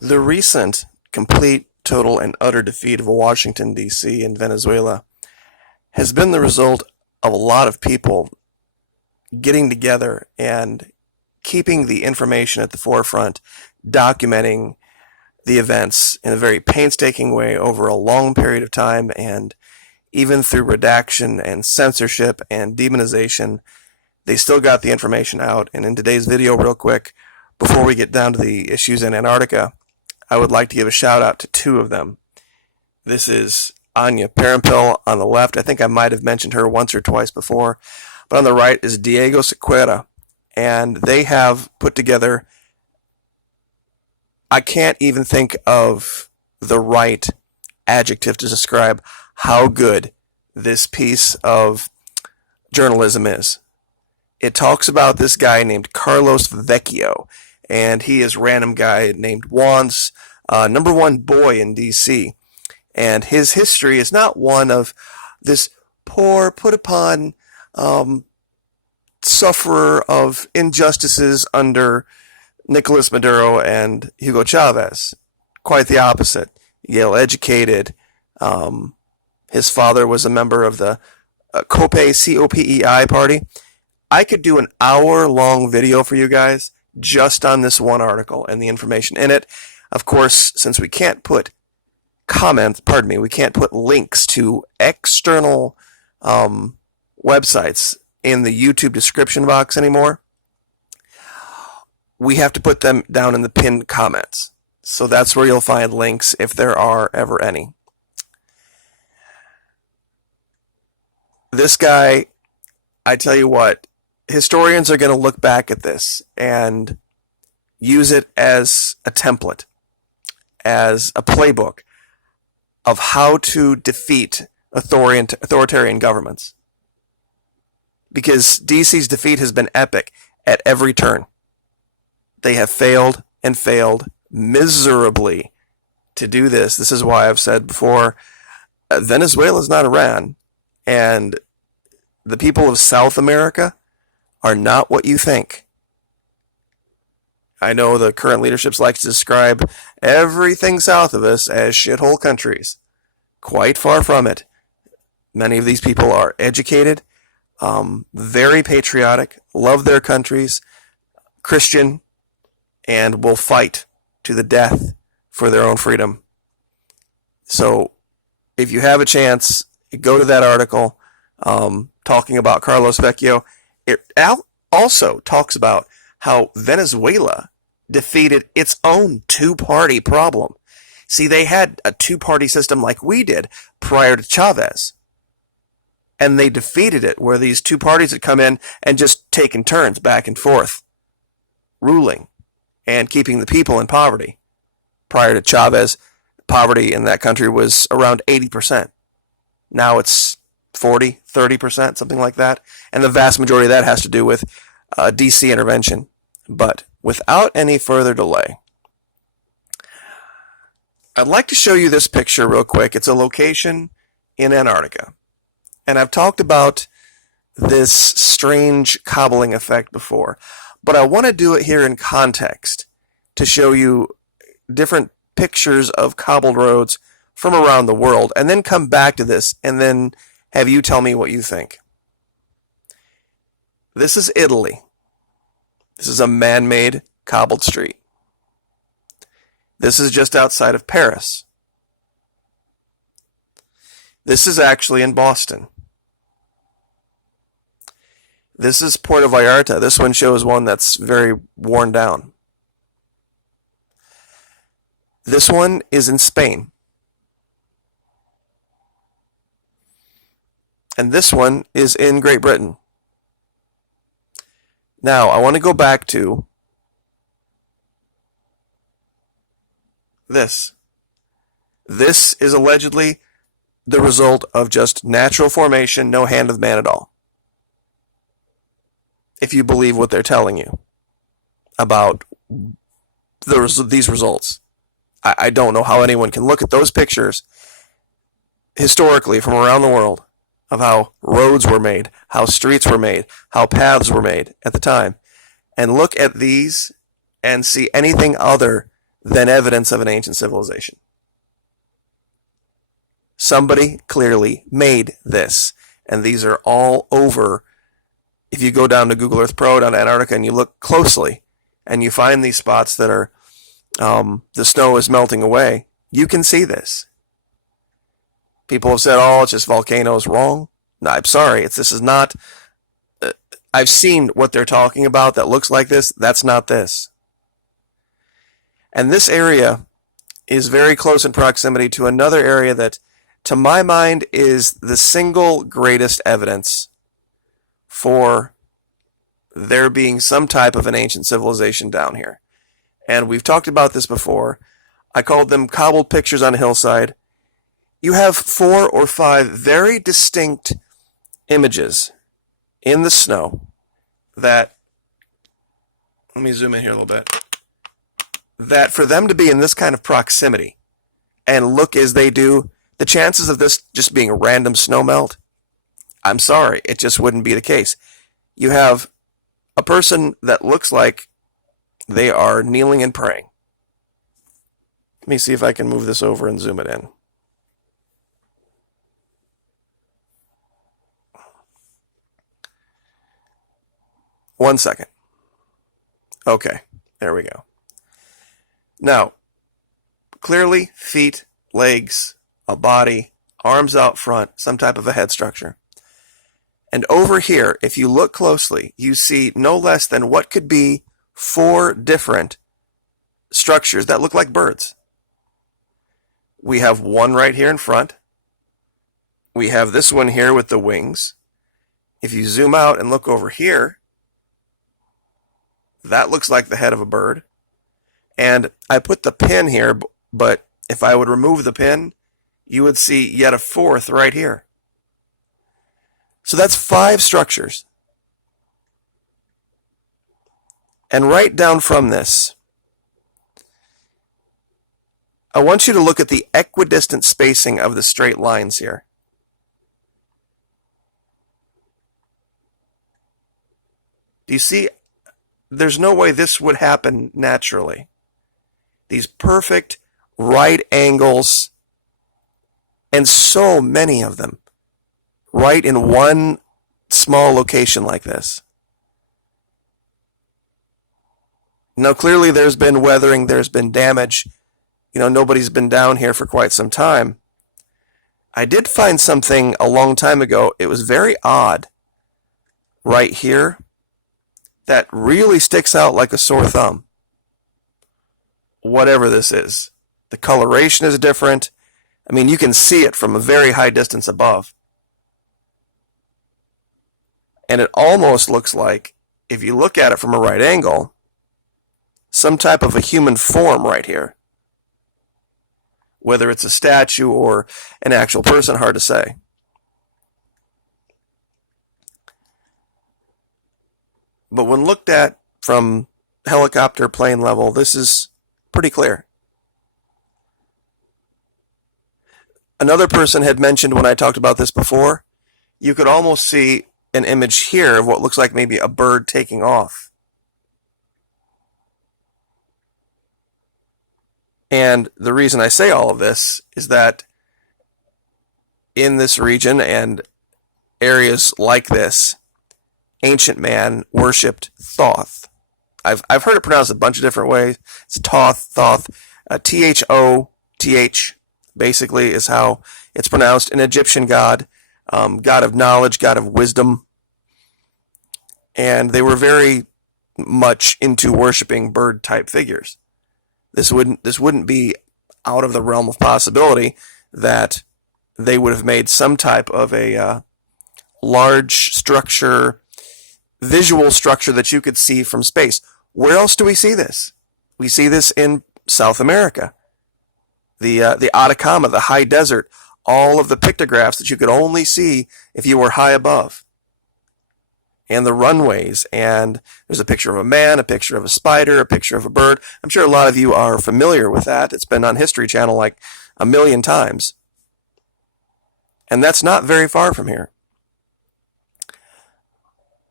The recent complete, total, and utter defeat of Washington, D.C. and Venezuela has been the result of a lot of people getting together and keeping the information at the forefront, documenting the events in a very painstaking way over a long period of time, and even through redaction and censorship and demonization, they still got the information out. And in today's video, real quick, before we get down to the issues in Antarctica, I would like to give a shout out to two of them. This is Anya Parampil on the left. I think I might have mentioned her once or twice before. But on the right is Diego Sequeira. And they have put together, I can't even think of the right adjective to describe how good this piece of journalism is. It talks about this guy named Carlos Vecchio, and he is a random guy named Juan's number one boy in D.C. And his history is not one of this poor, put upon sufferer of injustices under Nicolas Maduro and Hugo Chavez. Quite the opposite. Yale educated. His father was a member of the COPEI, C-O-P-E-I party. I could do an hour-long video for you guys just on this one article and the information in it. Of course, since we can't put we can't put links to external websites in the YouTube description box anymore, we have to put them down in the pinned comments. So that's where you'll find links if there are ever any. This guy, I tell you what, historians are going to look back at this and use it as a template, as a playbook of how to defeat authoritarian governments. Because DC's defeat has been epic at every turn. They have failed and failed miserably to do this. This is why I've said before, Venezuela is not Iran, and the people of South America are not what you think. I know the current leadership likes to describe everything south of us as shithole countries. Quite far from it. Many of these people are educated, very patriotic, love their countries, Christian, and will fight to the death for their own freedom. So if you have a chance, go to that article talking about Carlos Vecchio. It also talks about how Venezuela defeated its own two-party problem. See, they had a two-party system like we did prior to Chavez. And they defeated it, where these two parties had come in and just taken turns back and forth, ruling and keeping the people in poverty. Prior to Chavez, poverty in that country was around 80%. Now it's 40, 30%, something like that. And the vast majority of that has to do with DC intervention. But without any further delay, I'd like to show you this picture real quick. It's a location in Antarctica. And I've talked about this strange cobbling effect before. But I want to do it here in context to show you different pictures of cobbled roads from around the world, and then come back to this and then have you tell me what you think. This is Italy. This is a man-made cobbled street. This is just outside of Paris. This is actually in Boston. This is Puerto Vallarta. This one shows one that's very worn down. This one is in Spain. And this one is in Great Britain. Now, I want to go back to this. This is allegedly the result of just natural formation, no hand of man at all. If you believe what they're telling you about these results. I don't know how anyone can look at those pictures historically from around the world of how roads were made, how streets were made, how paths were made at the time, and look at these and see anything other than evidence of an ancient civilization. Somebody clearly made this, and these are all over. If you go down to Google Earth Pro, down to Antarctica, and you look closely, and you find these spots that are, the snow is melting away, you can see this. People have said, oh, it's just volcanoes. Wrong. No, I'm sorry. This is not. I've seen what they're talking about that looks like this. That's not this. And this area is very close in proximity to another area that, to my mind, is the single greatest evidence for there being some type of an ancient civilization down here. And we've talked about this before. I called them cobbled pictures on a hillside. You have 4 or 5 very distinct images in the snow that, let me zoom in here a little bit, that for them to be in this kind of proximity and look as they do, the chances of this just being a random snow melt, I'm sorry, it just wouldn't be the case. You have a person that looks like they are kneeling and praying. Let me see if I can move this over and zoom it in. One second. Okay, there we go. Now, clearly feet, legs, a body, arms out front, some type of a head structure. And over here, if you look closely, you see no less than what could be 4 different structures that look like birds. We have one right here in front. We have this one here with the wings. If you zoom out and look over here, that looks like the head of a bird. And I put the pin here, but if I would remove the pin, you would see yet a 4th right here. So that's 5 structures. And right down from this, I want you to look at the equidistant spacing of the straight lines here. Do you see? There's no way this would happen naturally. These perfect right angles, and so many of them, right in one small location like this. Now, clearly there's been weathering, there's been damage. You know, nobody's been down here for quite some time. I did find something a long time ago. It was very odd right here that really sticks out like a sore thumb. Whatever this is. The coloration is different. I mean, you can see it from a very high distance above. And it almost looks like, if you look at it from a right angle, some type of a human form right here. Whether it's a statue or an actual person, hard to say. But when looked at from helicopter plane level, this is pretty clear. Another person had mentioned when I talked about this before, you could almost see an image here of what looks like maybe a bird taking off. And the reason I say all of this is that in this region and areas like this, ancient man worshipped Thoth. I've heard it pronounced a bunch of different ways. It's Thoth, Thoth, basically is how it's pronounced. An Egyptian god, god of knowledge, god of wisdom. And they were very much into worshiping bird-type figures. This wouldn't be out of the realm of possibility that they would have made some type of a large structure, visual structure that you could see from space. Where else do we see this? We see this in South America. The Atacama, the high desert, all of the pictographs that you could only see if you were high above. And the runways, and there's a picture of a man, a picture of a spider, a picture of a bird. I'm sure a lot of you are familiar with that. It's been on History Channel like a million times. And that's not very far from here.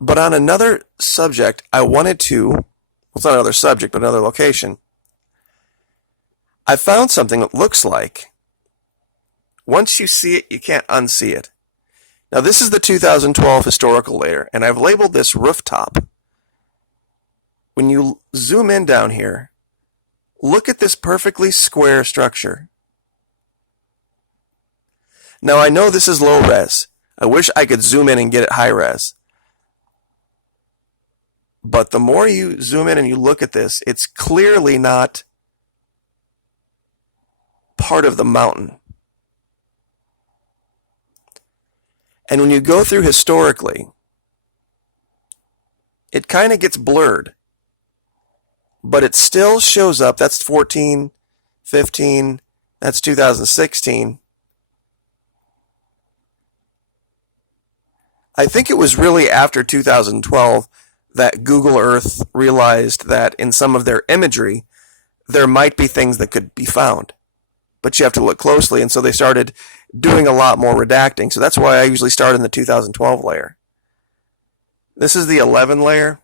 But on another subject, I wanted to, well, it's not another subject, but another location. I found something that looks like, once you see it, you can't unsee it. Now, this is the 2012 historical layer, and I've labeled this Rooftop. When you zoom in down here, look at this perfectly square structure. Now, I know this is low res. I wish I could zoom in and get it high res. But the more you zoom in and you look at this, it's clearly not part of the mountain. And when you go through historically, it kind of gets blurred. But it still shows up. That's 14, 15, that's 2016. I think it was really after 2012 that Google Earth realized that in some of their imagery, there might be things that could be found. But you have to look closely, and so they started doing a lot more redacting. So that's why I usually start in the 2012 layer. This is the 11 layer.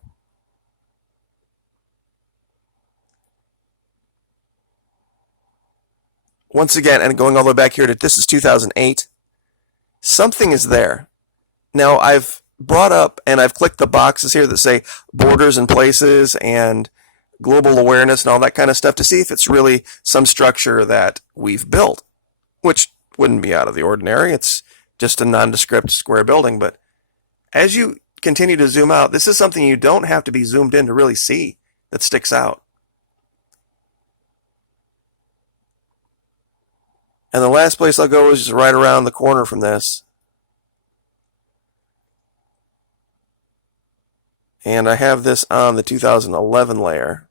Once again, and going all the way back here to this is 2008. Something is there. Now, I've brought up and I've clicked the boxes here that say borders and places and global awareness and all that kind of stuff to see if it's really some structure that we've built, which wouldn't be out of the ordinary. It's just a nondescript square building. But as you continue to zoom out, this is something you don't have to be zoomed in to really see that sticks out. And the last place I'll go is just right around the corner from this. And I have this on the 2011 layer.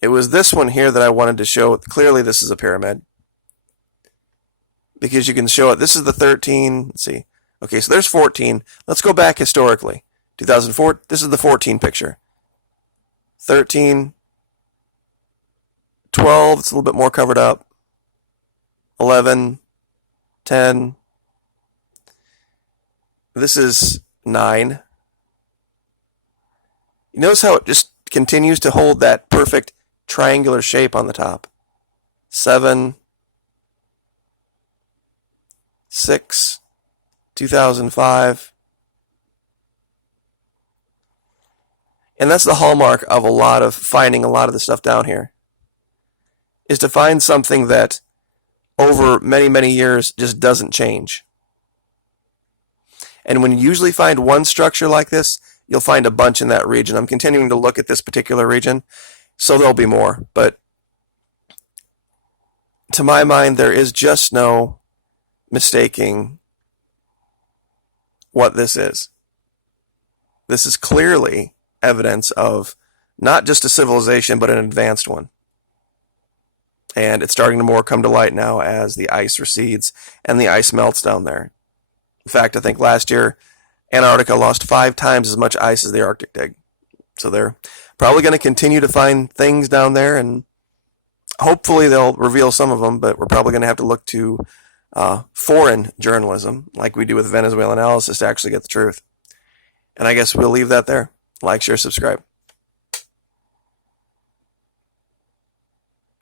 It was this one here that I wanted to show. Clearly this is a pyramid. Because you can show it. This is the 13. Let's see. Okay, so there's 14. Let's go back historically. 2004. This is the 14 picture. 13. 12. It's a little bit more covered up. 11. 10. This is 9. You notice how it just continues to hold that perfect triangular shape on the top. 7. 6. 2005. And that's the hallmark of finding a lot of the stuff down here. Is to find something that over many, many years just doesn't change. And when you usually find one structure like this, you'll find a bunch in that region. I'm continuing to look at this particular region, so there'll be more. But to my mind, there is just no mistaking what this is. This is clearly evidence of not just a civilization, but an advanced one. And it's starting to more come to light now as the ice recedes and the ice melts down there. In fact, I think last year, Antarctica lost 5 times as much ice as the Arctic did. So they're probably going to continue to find things down there, and hopefully they'll reveal some of them, but we're probably going to have to look to foreign journalism, like we do with Venezuela analysis, to actually get the truth. And I guess we'll leave that there. Like, share, subscribe.